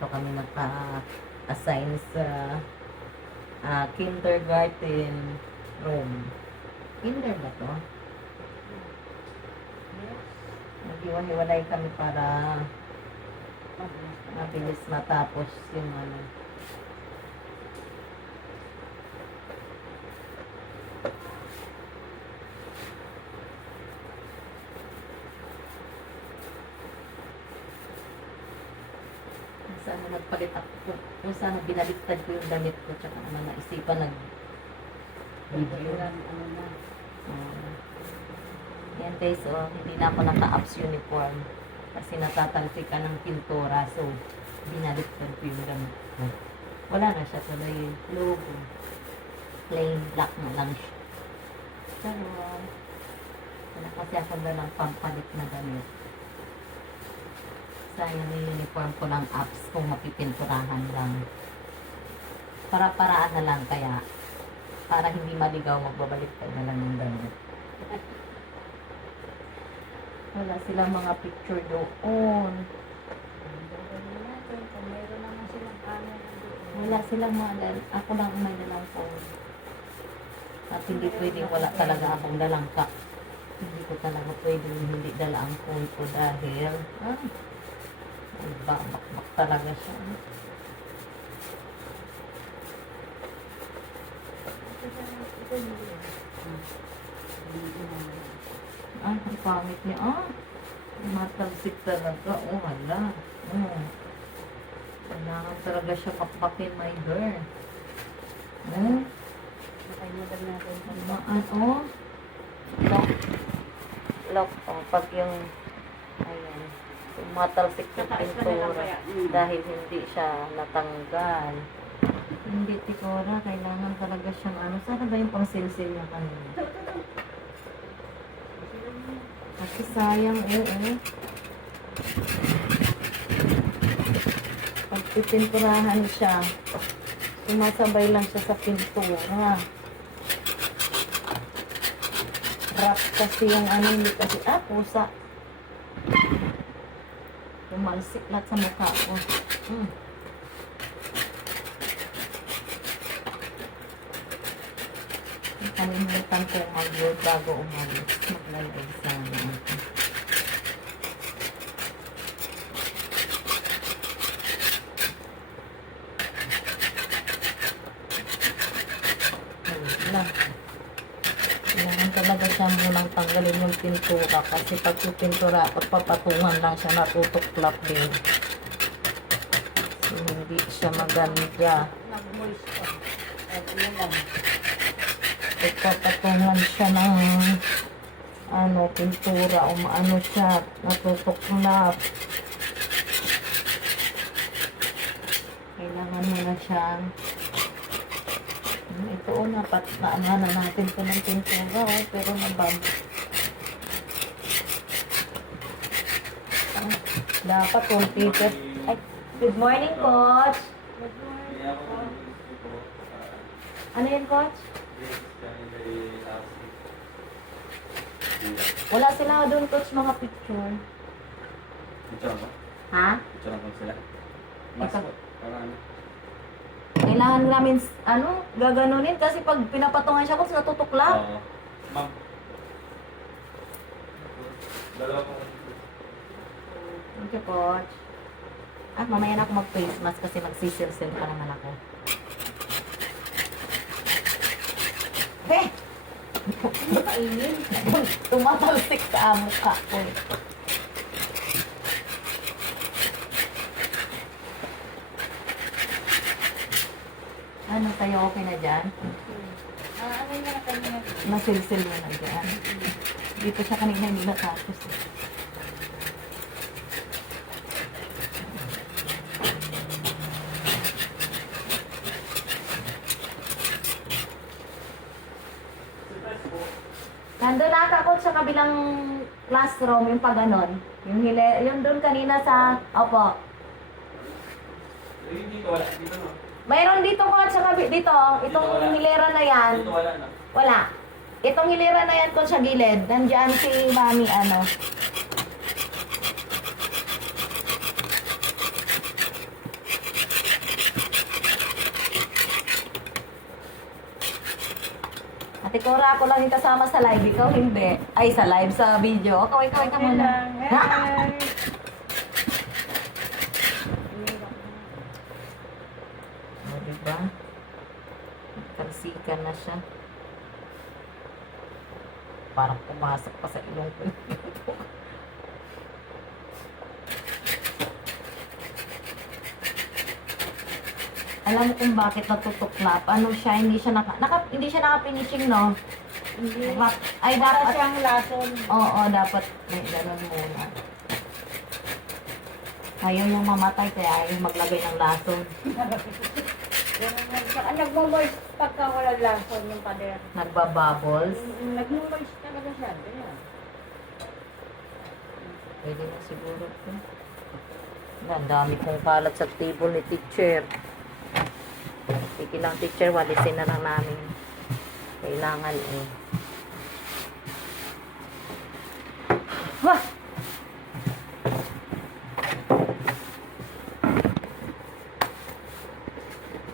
dito kami naka-assign sa kindergarten room. Kinder ba to? Naghiwa-hiwalay kami para mabilis matapos yung ano. Sana nagpalit ako. Kung sana binaliktad ko yung damit ko, tsaka naman naisipan nag-video. Yan guys, hindi na ako naka-ups uniform kasi natatalsikan ng pintura, so binaliktad ko yung damit ko. Wala na siya tuloy yung logo. Plain black na lang siya. Pero wala kasi ako na lang pampalit na damit. Sayang yung uniform ko ng apps kung mapipinturahan lang. Para-paraan na lang kaya para hindi maligaw magbabalik tayo na lang ng damit. Wala silang mga picture doon. Wala silang mga ako lang may dalang phone. At hindi pwedeng wala talaga akong dalang ka. Hindi ko talaga pwedeng hindi dala ang phone ko dahil babak-bak talaga siya. Ang pangit niya. Matalsik talaga. Wala. Kailangan talaga siya pakpakin, my girl. Lock. Pag yung ayan. Matalsik yung pintura dahil hindi siya natanggal. Hindi, Tikora. Kailangan talaga siyang sana ba yung pang-silsil niya kanina? Kasi sayang pag pipinturahan siya, sumasabay lang siya sa pintura. Wrap kasi yung hindi kasi, pusa. Tumalsik lahat sa mukha ko. Kalimutan ko mag-word bago umalis. Maglalay sana ako. Kailangan talaga siya munang tanggalin yung pintura kasi pag yung pintura, pagpapatungan lang siya natutuklap din. So, hindi siya maganda. Pagpapatungan siya ng pintura o siya natutuklap. Kailangan mo na siyang ito naman natin ito ng pintura pero dapat yung paper. Good morning, Coach. Good morning. Ano yan, Coach? Wala sila doon, Coach, mga picture. Picture ba? Ha? Picture lang sila. Mas parang kailangan namin, gaganunin kasi pag pinapatungan siya, Coach, natutuklap. Oo. Ma'am. Dalawa po. Thank you, Coach. Mamaya na ako mag-face mask kasi magsisilsil pa naman ako. Hey! Kainin. Tumatalsik sa mukha ko. Ano sa'yo, okay na dyan? Masilsil mo na dyan. Dito siya kanina hindi natapos. Nandun ata ako sa kabilang classroom, yung pag-ganon. Yung doon kanina sa, opo. Dito wala. Dito no? Mayroon dito ko sa dito, itong hilera na yan. Dito wala na. Wala. Itong hilera na yan ko sa gilid. Nandiyan si Mami, Ate Cora, ako lang yung kasama sa live. Ikaw hindi. Ay, sa live, sa video. Ikaw ka muna. Hi. O, diba? Karsikan na siya. Parang pumasok pa sa ilong ko. Alam mo kung bakit natutuklap? Ano siya, hindi siya hindi siya naka-finishing, no? Hindi. Ay, Para dapat, siyang lason. oo, dapat may ganun muna. Ayaw yung mamatay, kaya ayaw maglagay ng lason. Nagmo-moist pagka wala lason yung pader. Nagbabubbles. Nagmo-moist talaga siya. Ganyan. Pwede na siguro ito. Ang dami kong kalat sa table ni teacher. Sige lang teacher, walisin na lang namin. Kailangan eh. Wah!